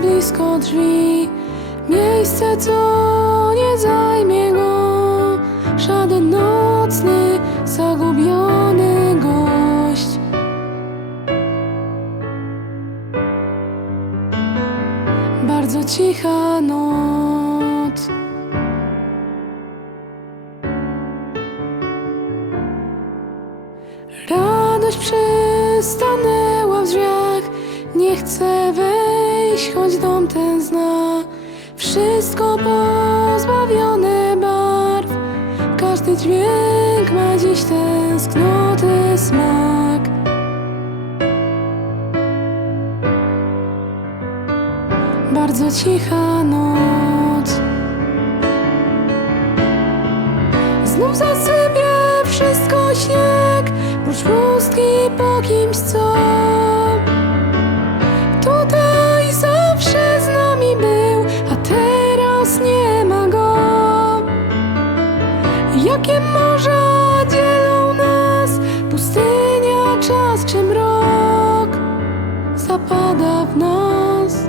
blisko drzwi. Miejsce, co nie zajmie go. Żaden nocny, zagubiony gość. Bardzo cicha noc. Radość przystanęła w drzwiach. Nie chcę wejść, choć dom ten zna. Wszystko pozbawione barw. Każdy dźwięk ma dziś tęsknoty smak. Bardzo cicha noc. Znów zasypie wszystko śnieg. Prócz pustki po kimś, co Jakie morza dzielą nas. Pustynia, czas czy mrok Zapada w nas.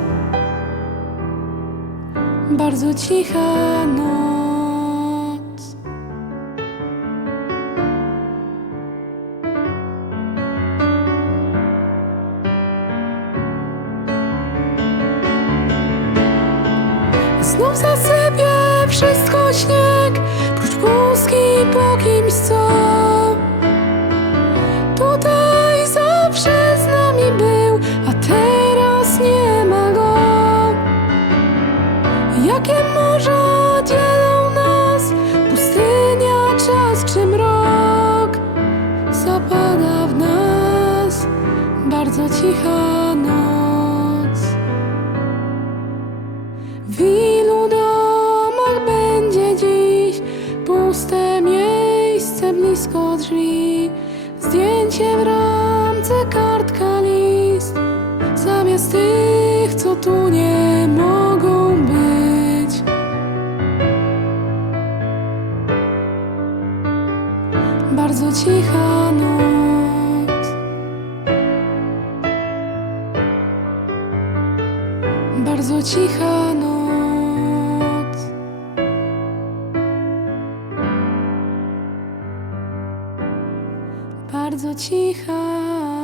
Bardzo cicha noc. Znów zasypie wszystko śnieg Po kimś, co. Tutaj zawsze z nami był A teraz nie ma go. Jakie morza dzielą nas Pustynia, czas czy mrok? Zapada w nas Bardzo cicha noc blisko drzwi? Zdjęcie w ramce, kartka, list zamiast tych, co tu nie mogą być. Bardzo cicha noc. Bardzo cicha noc. 做记号